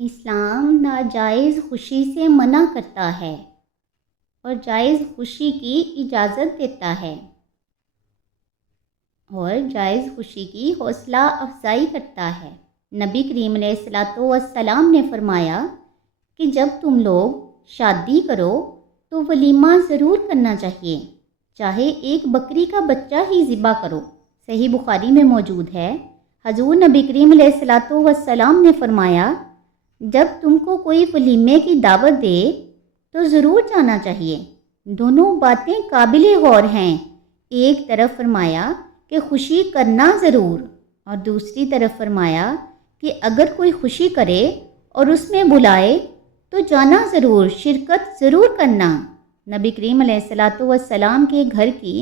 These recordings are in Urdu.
اسلام ناجائز خوشی سے منع کرتا ہے اور جائز خوشی کی اجازت دیتا ہے، اور جائز خوشی کی حوصلہ افزائی کرتا ہے۔ نبی کریم علیہ الصلوۃ والسلام نے فرمایا کہ جب تم لوگ شادی کرو تو ولیمہ ضرور کرنا چاہیے، چاہے ایک بکری کا بچہ ہی ذبح کرو۔ صحیح بخاری میں موجود ہے، حضور نبی کریم علیہ الصلوۃ والسلام نے فرمایا جب تم کو کوئی ولیمے کی دعوت دے تو ضرور جانا چاہیے۔ دونوں باتیں قابل غور ہیں، ایک طرف فرمایا کہ خوشی کرنا ضرور، اور دوسری طرف فرمایا کہ اگر کوئی خوشی کرے اور اس میں بلائے تو جانا ضرور، شرکت ضرور کرنا۔ نبی کریم علیہ الصلوۃ والسلام کے گھر کی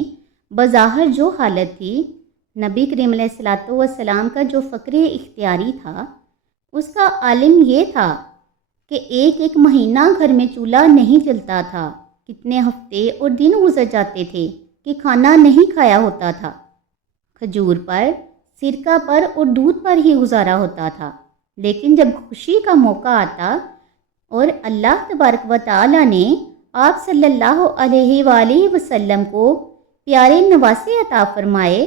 بظاہر جو حالت تھی، نبی کریم علیہ الصلوۃ والسلام کا جو فقر اختیاری تھا، اس کا عالم یہ تھا کہ ایک مہینہ گھر میں چولہا نہیں جلتا تھا، کتنے ہفتے اور دن گزر جاتے تھے کہ کھانا نہیں کھایا ہوتا تھا، کھجور پر، سرکہ پر اور دودھ پر ہی گزارا ہوتا تھا۔ لیکن جب خوشی کا موقع آتا اور اللہ تبارک و تعالی نے آپ صلی اللہ علیہ وآلہ وسلم کو پیارے نواسے عطا فرمائے،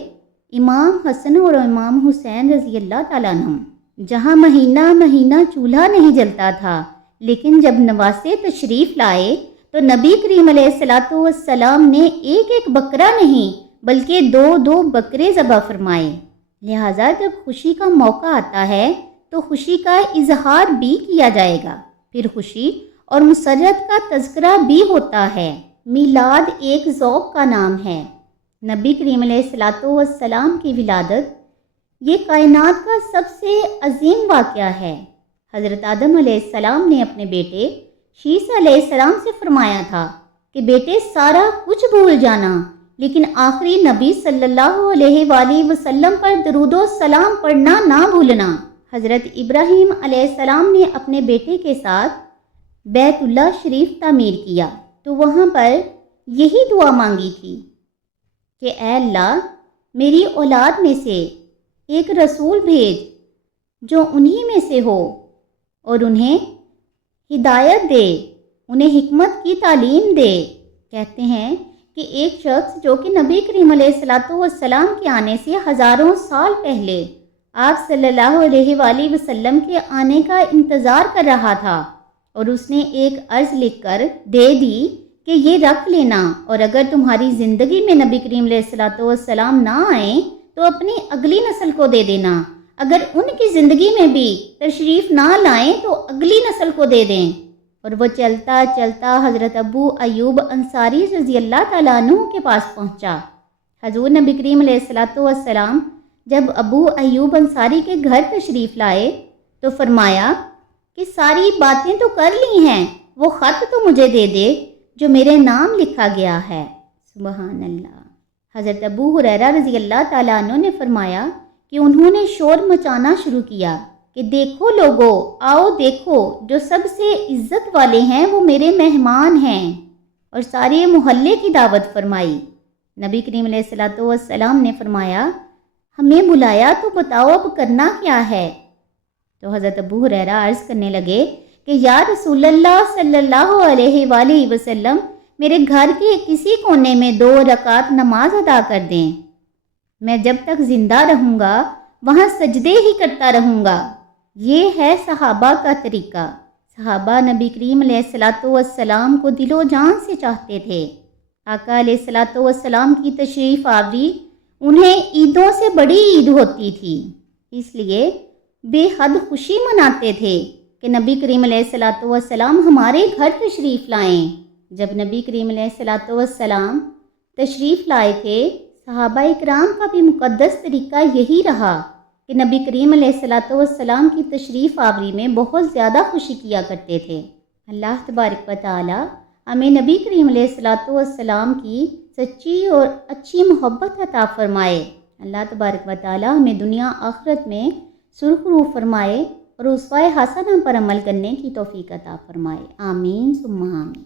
امام حسن اور امام حسین رضی اللہ تعالیٰ عنہ، جہاں مہینہ چولہا نہیں جلتا تھا، لیکن جب نواسے تشریف لائے تو نبی کریم علیہ الصلوۃ والسلام نے ایک بکرا نہیں بلکہ دو بکرے ذبح فرمائے۔ لہٰذا جب خوشی کا موقع آتا ہے تو خوشی کا اظہار بھی کیا جائے گا، پھر خوشی اور مسرت کا تذکرہ بھی ہوتا ہے۔ میلاد ایک ذوق کا نام ہے۔ نبی کریم علیہ الصلوۃ والسلام کی ولادت یہ کائنات کا سب سے عظیم واقعہ ہے۔ حضرت آدم علیہ السلام نے اپنے بیٹے شیس علیہ السلام سے فرمایا تھا کہ بیٹے سارا کچھ بھول جانا، لیکن آخری نبی صلی اللہ علیہ وآلہ وسلم پر درود و سلام پڑھنا نہ بھولنا۔ حضرت ابراہیم علیہ السلام نے اپنے بیٹے کے ساتھ بیت اللہ شریف تعمیر کیا تو وہاں پر یہی دعا مانگی تھی کہ اے اللہ میری اولاد میں سے ایک رسول بھیج جو انہی میں سے ہو، اور انہیں ہدایت دے، انہیں حکمت کی تعلیم دے۔ کہتے ہیں کہ ایک شخص جو کہ نبی کریم علیہ الصلوۃ والسلام کے آنے سے ہزاروں سال پہلے آپ صلی اللہ علیہ وآلہ وسلم کے آنے کا انتظار کر رہا تھا، اور اس نے ایک عرض لکھ کر دے دی کہ یہ رکھ لینا، اور اگر تمہاری زندگی میں نبی کریم علیہ الصلوۃ والسلام نہ آئیں تو اپنی اگلی نسل کو دے دینا، اگر ان کی زندگی میں بھی تشریف نہ لائیں تو اگلی نسل کو دے دیں۔ اور وہ چلتا چلتا حضرت ابو ایوب انصاری رضی اللہ تعالیٰ عنہ کے پاس پہنچا۔ حضور نبی کریم علیہ الصلوۃ والسلام جب ابو ایوب انصاری کے گھر تشریف لائے تو فرمایا کہ ساری باتیں تو کر لی ہیں، وہ خط تو مجھے دے دے جو میرے نام لکھا گیا ہے۔ سبحان اللہ۔ حضرت ابو ہریرہ رضی اللہ تعالیٰ عنہ نے فرمایا کہ انہوں نے شور مچانا شروع کیا کہ دیکھو لوگو، آؤ دیکھو، جو سب سے عزت والے ہیں وہ میرے مہمان ہیں، اور سارے محلے کی دعوت فرمائی۔ نبی کریم علیہ الصلوۃ والسلام نے فرمایا ہمیں بلایا تو بتاؤ اب کرنا کیا ہے؟ تو حضرت ابو ہریرہ عرض کرنے لگے کہ یا رسول اللہ صلی اللہ علیہ وآلہ وسلم، میرے گھر کے کسی کونے میں 2 رکعت نماز ادا کر دیں، میں جب تک زندہ رہوں گا وہاں سجدے ہی کرتا رہوں گا۔ یہ ہے صحابہ کا طریقہ۔ صحابہ نبی کریم علیہ الصلوۃ والسلام کو دل و جان سے چاہتے تھے۔ آقا علیہ الصلوۃ والسلام کی تشریف آوری انہیں عیدوں سے بڑی عید ہوتی تھی، اس لیے بے حد خوشی مناتے تھے کہ نبی کریم علیہ الصلوۃ والسلام ہمارے گھر تشریف لائیں۔ جب نبی کریم علیہ الصلوۃ والسلام تشریف لائے تھے، صحابہ اکرام کا بھی مقدس طریقہ یہی رہا کہ نبی کریم علیہ الصلوۃ والسلام کی تشریف آوری میں بہت زیادہ خوشی کیا کرتے تھے۔ اللہ تبارک و تعالی ہمیں نبی کریم علیہ الصلوۃ والسلام کی سچی اور اچھی محبت عطا فرمائے۔ اللہ تبارک و تعالی ہمیں دنیا آخرت میں سرخرو فرمائے اور اسوہ حسنہ پر عمل کرنے کی توفیق عطا فرمائے۔ آمین ثم آمین۔